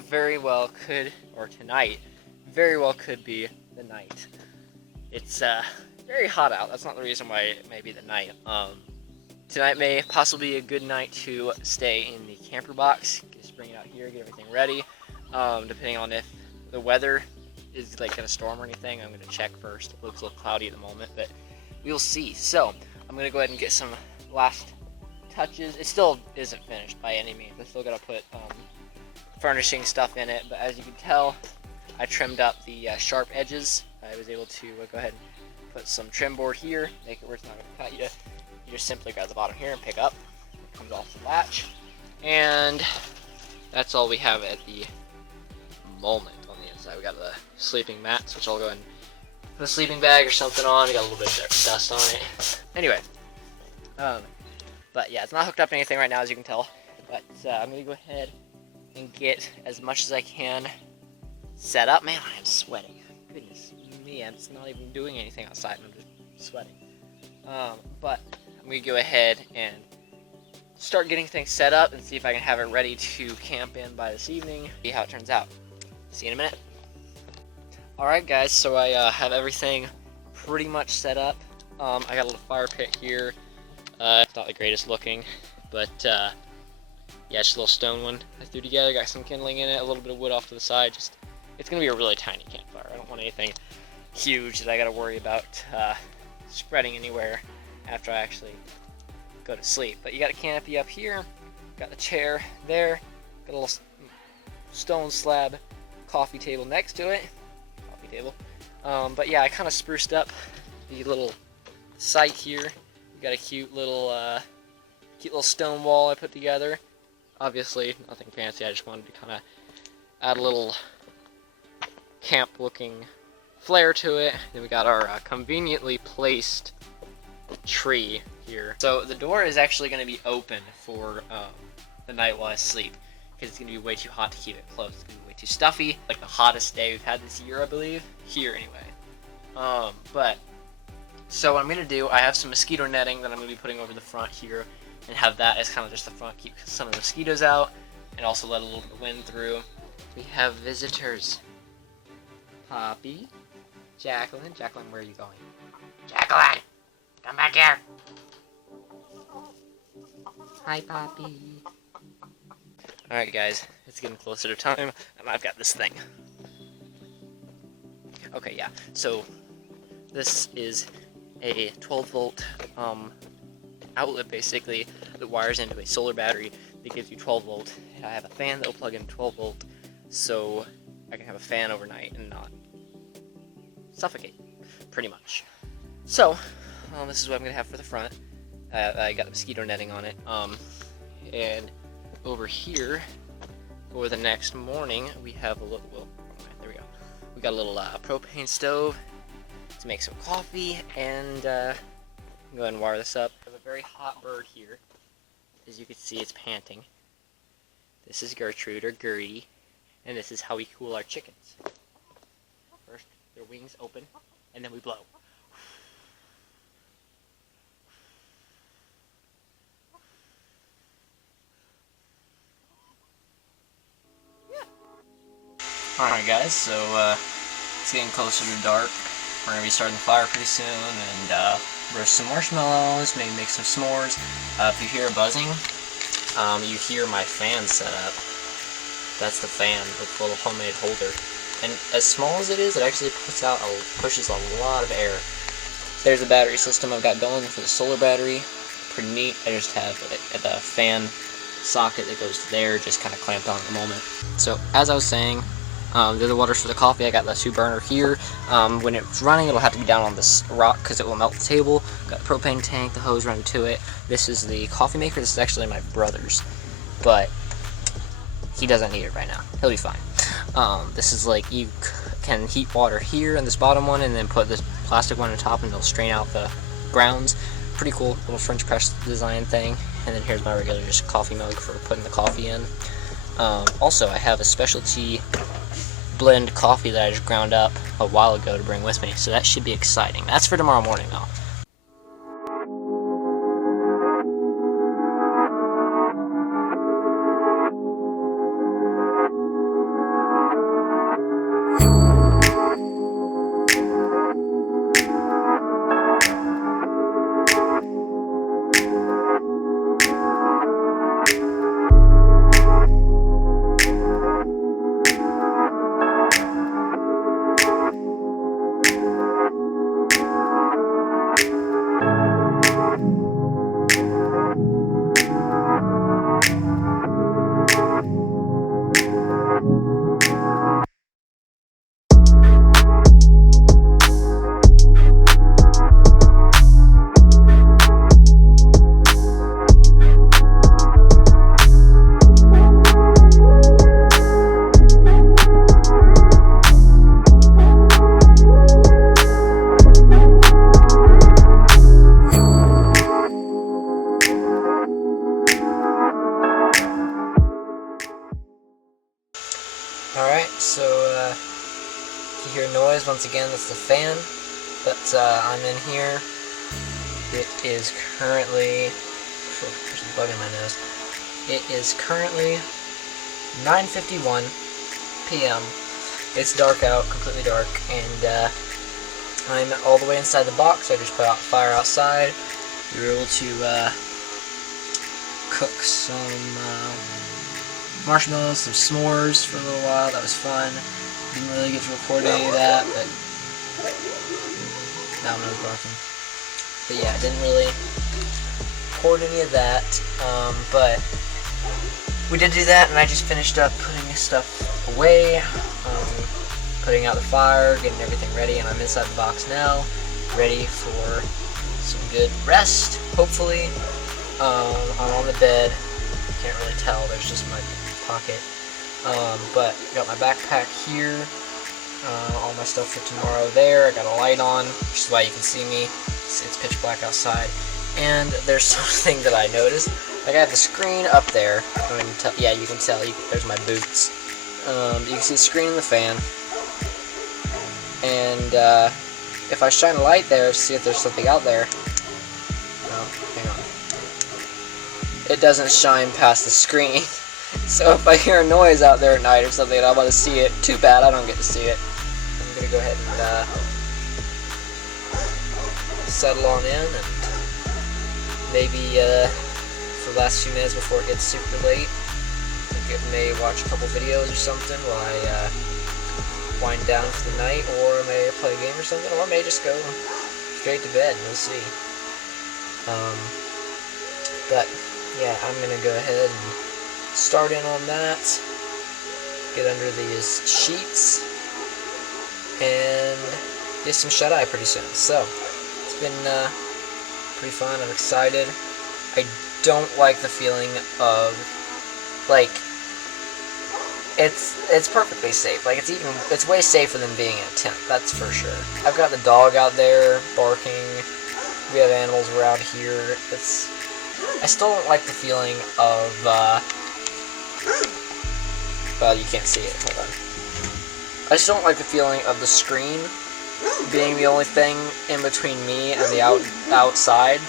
very well could, or tonight, very well could be the night. It's very hot out. That's not the reason why it may be the night. Tonight may possibly be a good night to stay in the camper box. Just bring it out here, get everything ready. Depending on if the weather is like gonna storm or anything, I'm gonna check first. It looks a little cloudy at the moment, but we'll see. So I'm gonna go ahead and get some last touches. It still isn't finished by any means. I still gotta put furnishing stuff in it, but as you can tell, I trimmed up the sharp edges. I was able to go ahead and put some trim board here, make it where it's not gonna cut you. You just simply grab the bottom here and pick up. It comes off the latch, and that's all we have at the moment on the inside. We got the sleeping mats, which I'll go ahead and put a sleeping bag or something on. I got a little bit of dust on it. Anyway, but yeah, it's not hooked up to anything right now, as you can tell. But I'm gonna go ahead and get as much as I can set up. Man, I am sweating. Goodness me, I'm not even doing anything outside. I'm just sweating. But I'm gonna go ahead and start getting things set up and see if I can have it ready to camp in by this evening. See how it turns out. See you in a minute. Alright guys, so I have everything pretty much set up. I got a little fire pit here. It's not the greatest looking, but yeah, just a little stone one I threw together. Got some kindling in it, a little bit of wood off to the side. Just, it's gonna be a really tiny campfire. I don't want anything huge that I gotta worry about spreading anywhere after I actually go to sleep. But you got a canopy up here, got the chair there, got a little stone slab coffee table next to it. Coffee table. But yeah, I kind of spruced up the little site here. We got a cute little stone wall I put together. Obviously, nothing fancy. I just wanted to kind of add a little camp-looking flair to it. Then we got our conveniently placed tree here. So the door is actually going to be open for the night while I sleep, because it's going to be way too hot to keep it closed. It's going to be way too stuffy. Like the hottest day we've had this year, I believe. Here, anyway. But so what I'm going to do, I have some mosquito netting that I'm going to be putting over the front here, and have that as kind of just the front, keep some of the mosquitoes out, and also let a little bit of wind through. We have visitors. Poppy. Jacqueline. Jacqueline, where are you going? Jacqueline! Come back here! Hi, Poppy. Alright guys, it's getting closer to time, and I've got this thing. Okay, yeah, so this is a 12-volt outlet, basically, that wires into a solar battery that gives you 12 volt. I have a fan that will plug in 12 volt, so I can have a fan overnight and not suffocate, pretty much. So, this is what I'm going to have for the front. I got the mosquito netting on it, and over here, for the next morning, we have a little, well, there we go. We got a little propane stove to make some coffee, and go ahead and wire this up. I have a very hot bird here. As you can see, it's panting. This is Gertrude, or Gertie, and this is how we cool our chickens. First, their wings open, and then we blow. Alright guys, so it's getting closer to dark. We're going to be starting the fire pretty soon, and roast some marshmallows, maybe make some s'mores. If you hear buzzing, you hear my fan set up. That's the fan with the little homemade holder. And as small as it is, it actually pushes a lot of air. There's the battery system I've got going for the solar battery. Pretty neat. I just have the fan socket that goes there, just kind of clamped on at the moment. So as I was saying, the other waters for the coffee, I got the 2-burner here. When it's running, it'll have to be down on this rock because it will melt the table. Got the propane tank, the hose running to it. This is the coffee maker. This is actually my brother's, but he doesn't need it right now. He'll be fine. This is like, you can heat water here in this bottom one, and then put this plastic one on top, and it'll strain out the grounds. Pretty cool little French press design thing. And then here's my regular just coffee mug for putting the coffee in. Also, I have a specialty blend coffee that I just ground up a while ago to bring with me, so that should be exciting. That's for tomorrow morning though. Alright, so if you hear noise, once again, that's the fan. But I'm in here. It is currently... Oh, there's a bug in my nose. It is currently 9:51 p.m. It's dark out, completely dark, and I'm all the way inside the box. I just put out fire outside. We were able to cook some marshmallows, some s'mores for a little while. That was fun. Didn't really get to record any of that, but now I'm not barking. But yeah, I didn't really record any of that. But we did do that, and I just finished up putting stuff away, putting out the fire, getting everything ready, and I'm inside the box now, ready for some good rest, hopefully. I'm on the bed. Can't really tell, there's just my pocket. But got my backpack here, all my stuff for tomorrow there. I got a light on, which is why you can see me. It's pitch black outside. And there's something that I noticed. Like, I have the screen up there. I mean, yeah, you can tell. There's my boots. You can see the screen and the fan. And if I shine a light there, see if there's something out there. No, hang on. It doesn't shine past the screen. So if I hear a noise out there at night or something and I want to see it, too bad, I don't get to see it. I'm going to go ahead and settle on in, and maybe for the last few minutes before it gets super late, I may watch a couple videos or something while I wind down for the night, or I may play a game or something, or I may just go straight to bed. We'll see. But yeah, I'm gonna go ahead and start in on that, get under these sheets, and get some shut-eye pretty soon. So it's been pretty fun. I'm excited. I don't like the feeling of, like, it's perfectly safe. Like, it's way safer than being in a tent, that's for sure. I've got the dog out there barking. We have animals around here. I still don't like the feeling of well, you can't see it. Hold on. I just don't like the feeling of the screen being the only thing in between me and the outside.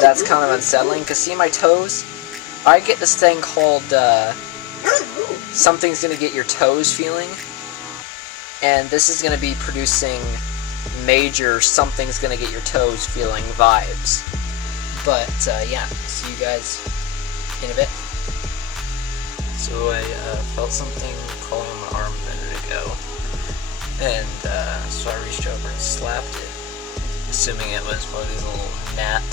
That's kind of unsettling, because see my toes? I get this thing called something's gonna get your toes feeling, and this is gonna be producing major something's gonna get your toes feeling vibes. But yeah, see you guys in a bit. So I felt something crawling on my arm a minute ago, and so I reached over and slapped it, assuming it was one of these little gnat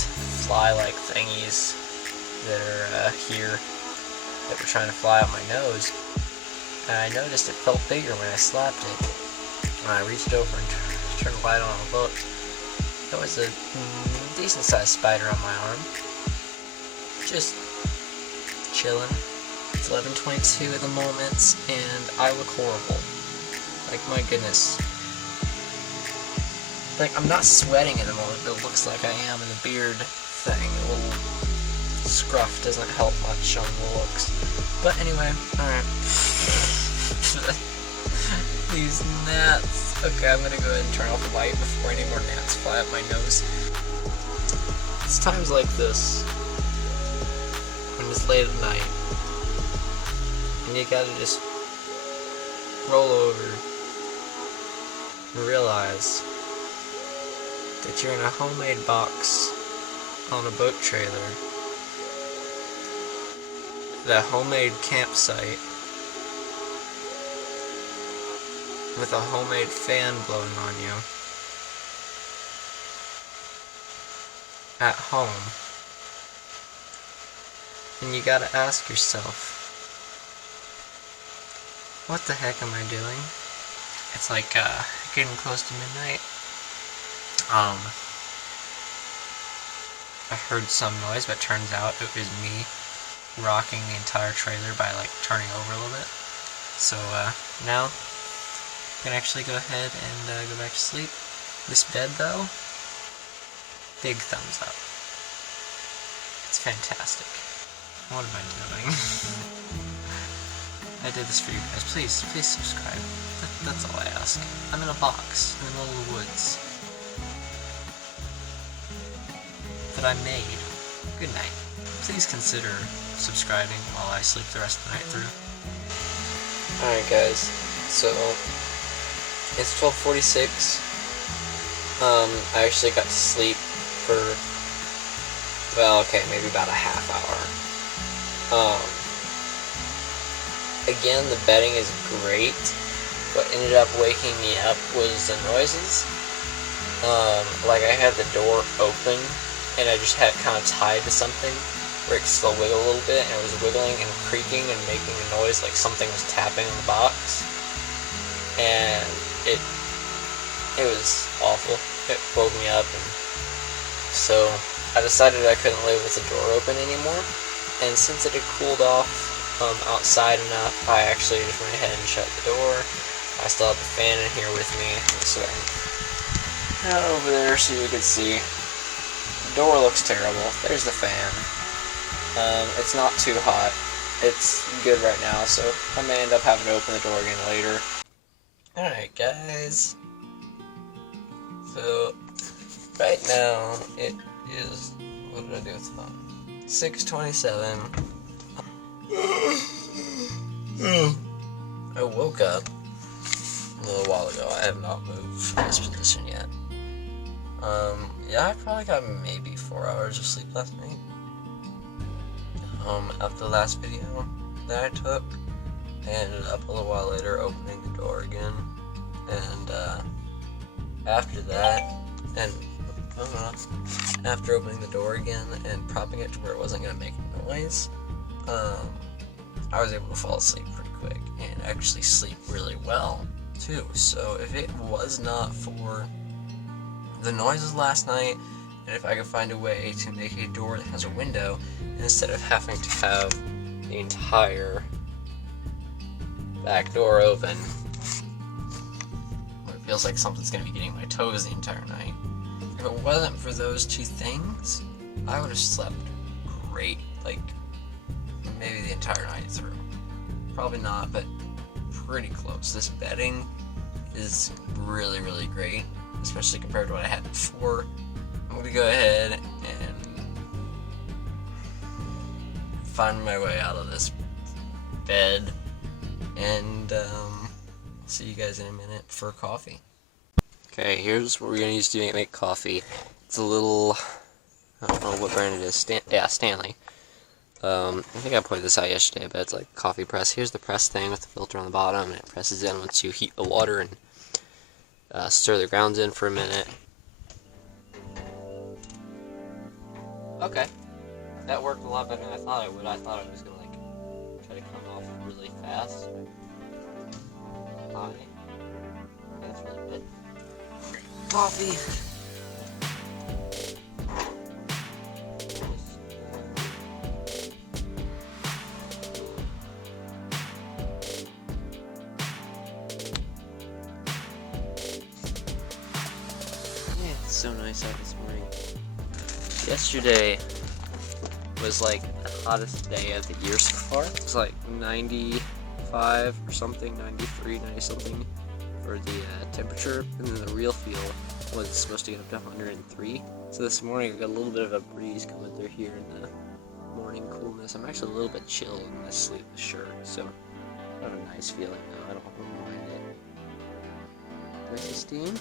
fly-like thingies that are here that were trying to fly out my nose. And I noticed it felt bigger when I slapped it. When I reached over and turned the light on and looked, there was a decent-sized spider on my arm, just chilling. It's 11:22 at the moment, and I look horrible. Like, my goodness. Like, I'm not sweating at the moment, but it looks like I am, and the beard thing, a little scruff doesn't help much on the looks. But anyway, alright. These gnats. Okay, I'm gonna go ahead and turn off the light before any more gnats fly up my nose. It's times like this, when it's late at night, and you gotta just roll over and realize that you're in a homemade box on a boat trailer, the homemade campsite, with a homemade fan blowing on you, at home, and you gotta ask yourself, what the heck am I doing? It's like getting close to midnight. I heard some noise, but turns out it was me rocking the entire trailer by like turning over a little bit. So now I can actually go ahead and go back to sleep. This bed though, big thumbs up. It's fantastic. What am I doing? I did this for you guys. Please, please subscribe. That's all I ask. I'm in a box in the middle of the woods that I made. Good night. Please consider subscribing while I sleep the rest of the night through. Alright guys, so it's 12:46. I actually got to sleep for, well, okay, maybe about a half hour. Again, the bedding is great. What ended up waking me up was the noises. Like I had the door open, and I just had it kind of tied to something where it could still wiggle a little bit, and it was wiggling and creaking and making a noise like something was tapping on the box. And it was awful. It woke me up, and so I decided I couldn't live with the door open anymore. And since it had cooled off outside enough, I actually just went ahead and shut the door. I still have the fan in here with me, so over there so you can see. The door looks terrible. There's the fan. It's not too hot. It's good right now, so I may end up having to open the door again later. Alright guys, so right now it is, what did I do with the phone? 6:27. I woke up a little while ago. I have not moved from this position yet. Yeah, I probably got maybe 4 hours of sleep last night. After the last video that I took, I ended up a little while later opening the door again, and after that, and after opening the door again and propping it to where it wasn't going to make a noise, I was able to fall asleep pretty quick and actually sleep really well too. So if it was not for the noises last night, and if I could find a way to make a door that has a window instead of having to have the entire back door open, where it feels like something's going to be getting my toes the entire night. If it wasn't for those two things, I would have slept great, like maybe the entire night through. Probably not, but pretty close. This bedding is really, really great, especially compared to what I had before. I'm going to go ahead and find my way out of this bed, and see you guys in a minute for coffee. Okay, here's what we're going to use to make coffee. It's a little, I don't know what brand it is, Stanley. I think I pointed this out yesterday, but it's like coffee press. Here's the press thing with the filter on the bottom, and it presses in once you heat the water and stir the grounds in for a minute. Okay, that worked a lot better than I thought it would. I thought it was gonna like try to come off really fast. Hi. That's really good. Coffee. It's so nice out this morning. Yesterday was like the hottest day of the year so far. It was like 95 or something, 93, 90 something for the temperature, and then the real feel was supposed to get up to 103. So this morning I got a little bit of a breeze coming through here in the morning coolness. I'm actually a little bit chilled in this sleeveless shirt, so I have a nice feeling now. I don't mind it. Do I see steam?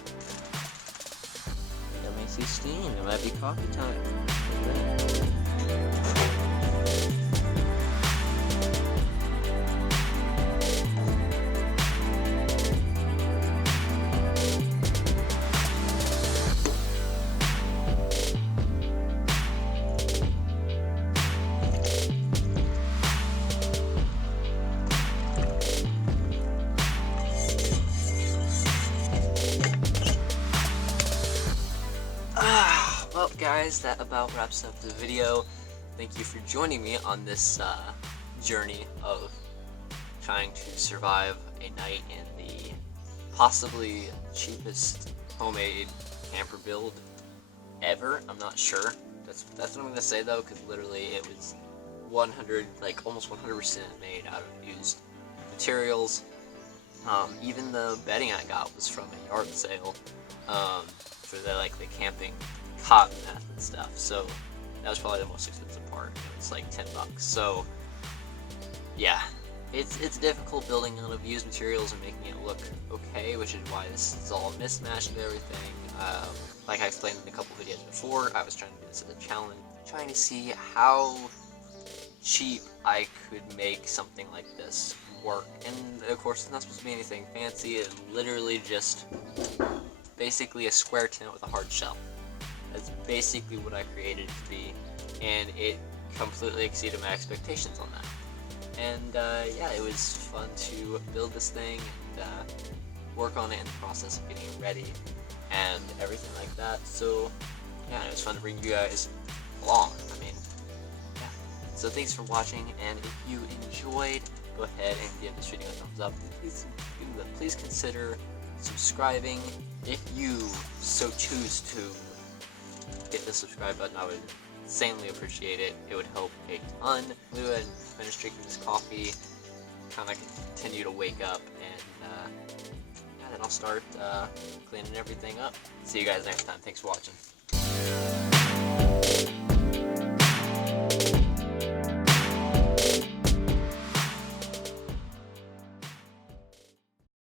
Let me see steam. It might be coffee time. Well, guys, that about wraps up the video. Thank you for joining me on this journey of trying to survive a night in the possibly cheapest homemade camper build ever. I'm not sure. That's what I'm gonna say though, because literally it was almost 100% made out of used materials. Even the bedding I got was from a yard sale for the camping cot mat and stuff. So that was probably the most expensive part. It was like $10. So yeah, it's difficult building out of used materials and making it look okay, which is why this is all a mismatch of everything. Like I explained in a couple videos before, I was trying to do this as a challenge, trying to see how cheap I could make something like this work. And of course it's not supposed to be anything fancy. It's literally just basically a square tent with a hard shell. That's basically what I created it to be, and it completely exceeded my expectations on that. And yeah, it was fun to build this thing and work on it in the process of getting it ready and everything like that. So yeah, it was fun to bring you guys along. I mean, yeah. So thanks for watching, and if you enjoyed, go ahead and give this video a thumbs up. Please consider subscribing if you so choose to. Hit the subscribe button. I would insanely appreciate it. It would help a ton. We would finish drinking this coffee, kind of continue to wake up, and yeah, then I'll start cleaning everything up. See you guys next time. Thanks for watching.